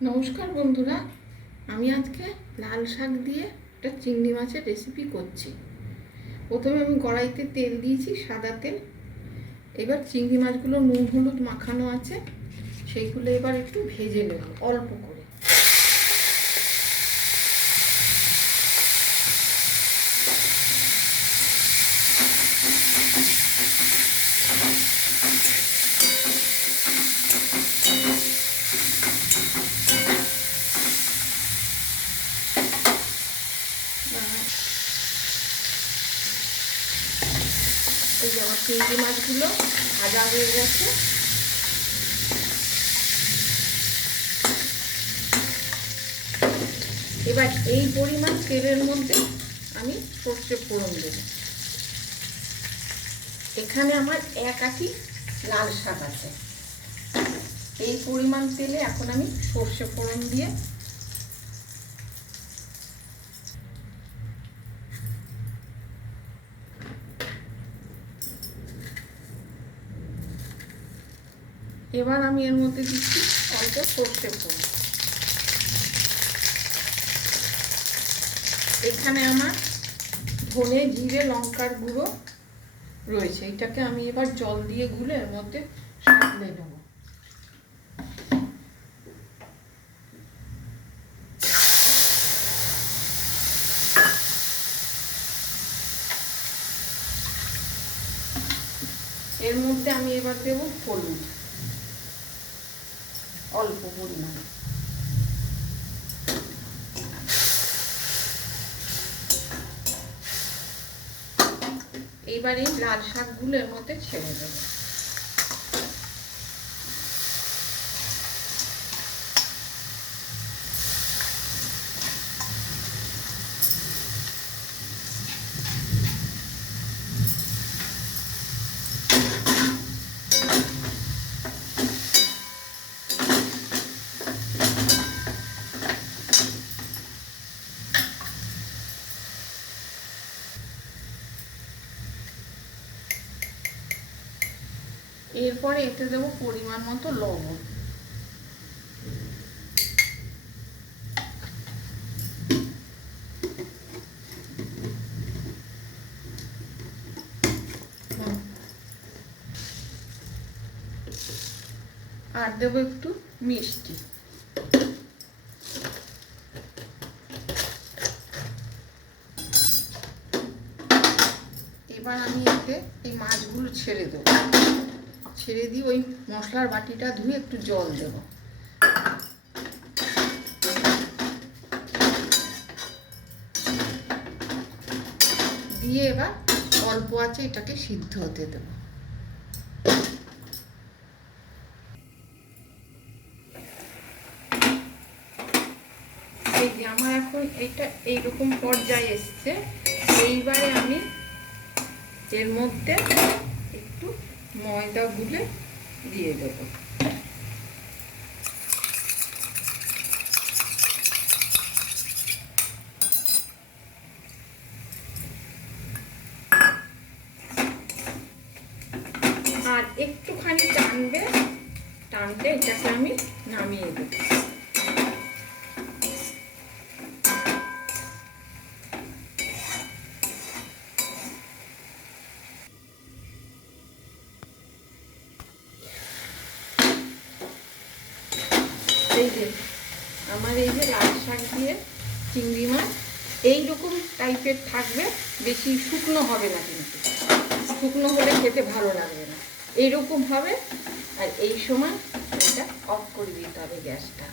নমস্কার বন্ধুরা, আমি আজকে লাল শাক দিয়ে একটা চিংড়ি মাছের রেসিপি করছি। প্রথমে আমি কড়াইতে তেল দিয়েছি, সাদা তেল। এবার চিংড়ি মাছগুলো নুন হলুদ মাখানো আছে, সেইগুলো এবার একটু ভেজে নেব অল্প করে। এই যে আমার চিংড়ি মাছগুলো ভাজা হয়ে গেছে। এবার এই পরিমাণ তেলের মধ্যে আমি সর্ষে ফোড়ন দেব। এখানে আমার এক আঁটি লাল শাক আছে। এই পরিমাণ তেলে এখন আমি সর্ষে ফোড়ন দিয়ে এবার আমি এর মধ্যে দিচ্ছি অল্প সর্ষে ফোড়ন। এখানে আমার ধনে জিরে লঙ্কার গুঁড়ো রয়েছে, এটাকে আমি এবার জল দিয়ে গুলে এর মধ্যে সাঁতলে নেব। এর মধ্যে আমি এবার দেব হলুদ অল্প পরিমাণে। এইবার এই লাল শাকগুলো এর মধ্যে ছেড়ে দেবো। এরপরে এতে দেবো পরিমাণ মতো লবণ। আর দেবো একটু মিষ্টি। এবার আমি এতে এই মাছগুলো ছেড়ে দেবো। ছেড়ে দিয়ে ওই মশলার বাটিটা ধুয়ে একটু জল দেব। দিয়ে এবার অল্প আছে এটাকে সিদ্ধ হতে দেব। এই যে আমার এখন এটা এইরকম পর্যায়ে এসছে। এইবারে আমি এর মধ্যে একটু ময়দা গুলে দিয়ে দেব। আর একটুখানি টানতে এটাকে আমি নামিয়ে দেব। এই যে আমার এই যে লাল শাক দিয়ে চিংড়ি মাছ এইরকম টাইপের থাকবে, বেশি শুকনো হবে না, কিন্তু শুকনো হলে খেতে ভালো লাগবে না, এইরকম হবে। আর এই সময় এটা অফ করে দিতে হবে গ্যাসটা।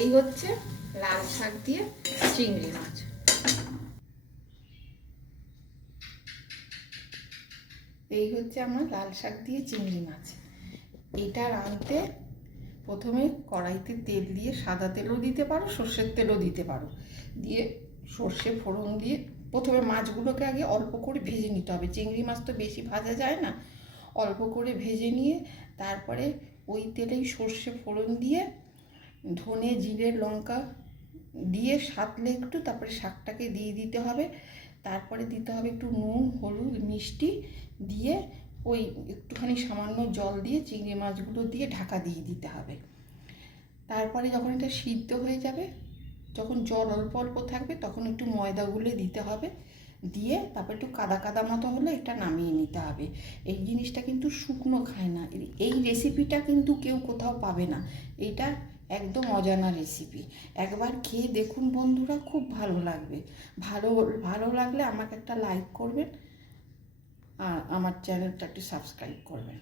এই হচ্ছে লাল শাক দিয়ে চিংড়ি মাছ। এই হচ্ছে আমার লাল শাক দিয়ে চিংড়ি মাছ। এটা রাঁধতে প্রথমে কড়াইতে তেল দিয়ে, সাদা তেলও দিতে পারো সর্ষের তেলও দিতে পারো, দিয়ে সর্ষে ফোড়ন দিয়ে প্রথমে মাছগুলোকে আগে অল্প করে ভেজে নিতে হবে। চিংড়ি মাছ তো বেশি ভাজা যায় না, অল্প করে ভেজে নিয়ে তারপরে ওই তেলেই সর্ষে ফোড়ন দিয়ে ধনে জিরে লঙ্কা দিয়ে সাঁতলে একটু, তারপরে শাকটাকে দিয়ে দিতে হবে। তারপরে দিতে হবে একটু নুন হলুদ মিষ্টি দিয়ে ওই একটুখানি সামান্য জল দিয়ে চিংড়ি মাছগুলো দিয়ে ঢাকা দিয়ে দিতে হবে। তারপরে যখন এটা সিদ্ধ হয়ে যাবে, যখন জল অল্প অল্প থাকবে তখন একটু ময়দা গুলে দিতে হবে, দিয়ে তারপর একটু কাদা কাদা মতো হলে এটা নামিয়ে নিতে হবে। এই জিনিসটা কিন্তু শুকনো খায় না, এই রেসিপিটা কিন্তু কেউ কোথাও পাবে না, এইটা একদম অজানা রেসিপি। একবার খেয়ে দেখুন বন্ধুরা, খুব ভালো লাগবে। ভালো ভালো লাগলে আমাকে একটা লাইক করবেন আর আমার চ্যানেলটা একটু সাবস্ক্রাইব করবেন।